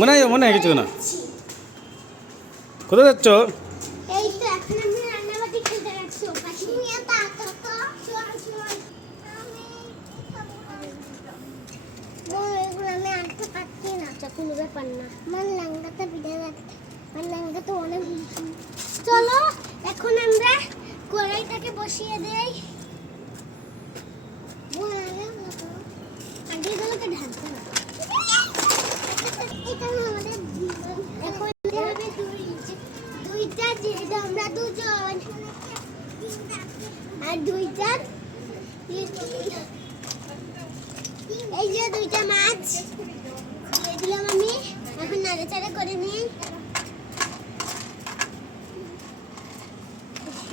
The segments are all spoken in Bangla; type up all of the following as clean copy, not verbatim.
মনে হয় কিছু না। কোথায় যাচ্ছ? এই তো এখন আমি রান্নাবাটি খেলতে যাচ্ছি ওখানে। তুমি এত আতঙ্ক শোন আমি এগুলো আমি আনতে পারছি না। কোনো ব্যাপার না, আমার লেঙ্গাটা বিড়ে যাচ্ছে। আমার লেঙ্গা তো অনেক। চলো এখন আমরা কড়াইটাকে বসিয়ে দেই। আগে ঢালতে হবে। এটা আমাদের এখন দুইটা যেহেতু আমরা দুজন আর দুইটা এই যে দুইটা মাছ দিয়ে দিলাম আমি। এখন নাড়াচাড়া করে নিই।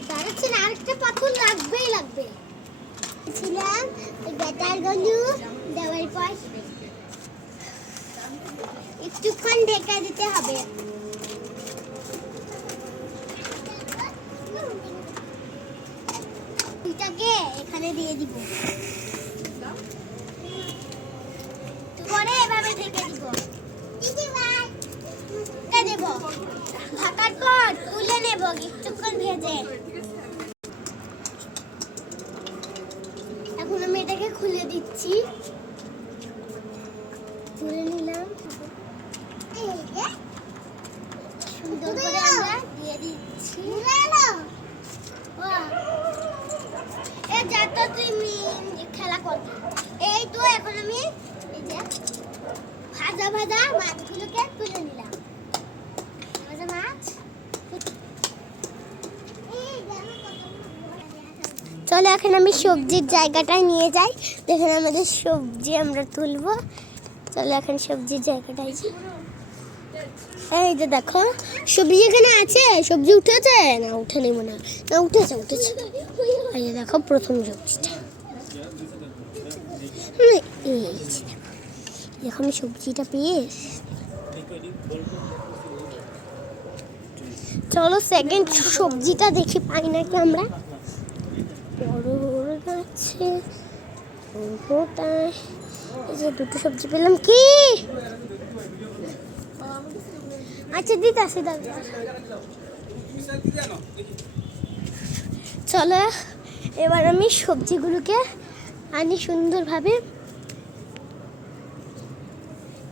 দাঁড়াচ্ছে না, আরেকটা পাথর লাগবে ছিলাম বেটার গলু দেওয়ার পর একটুক্ষণ ঢেকে দিতে হবে। এটাকে এখানে দিয়ে দিব, পরে এভাবে ঢেকে দিব। দেব ঢাকার পর তুলে নেব একটুক্ষণ ভেজে। এখন আমি এটাকে খুলে দিচ্ছি। তুলে নিলাম, সুন্দর করে আমরা দিয়ে দিচ্ছি। এই যাতে তুমি খেলা কর। এই তো এখন আমি এই যে ভাজা মাছগুলোকে তুলে নিলাম। ভাজা মাছ চলো এখন আমি সবজির জায়গাটায় নিয়ে যাই। দেখেন আমাদের সবজি আমরা তুলবো। চলো এখন সবজির জায়গাটায় যাই। এই যে দেখো সবজি এখানে আছে। সবজি উঠেছে না উঠে নেই মনে হয়। না উঠেছে। এই যে দেখো প্রথম সবজিটা। এখন সবজিটা পেয়ে চলো সেকেন্ড সবজিটা দেখি পাই নাকি আমরা। বড় গাছে এই যে দুটো সবজি পেলাম। কি আচ্ছা দিতে আসি দাদা। চলো এবার আমি সবজিগুলোকে আনি সুন্দরভাবে।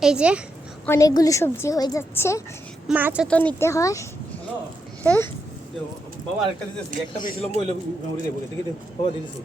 এই যে অনেকগুলো সবজি হয়ে যাচ্ছে। মাছও তো নিতে হয়। হ্যাঁ বাবা আরেকটা দিতেছি, একটা বেশি লম্বা হইলো মেমোরি দেবো। দেখি বাবা দিতেছি।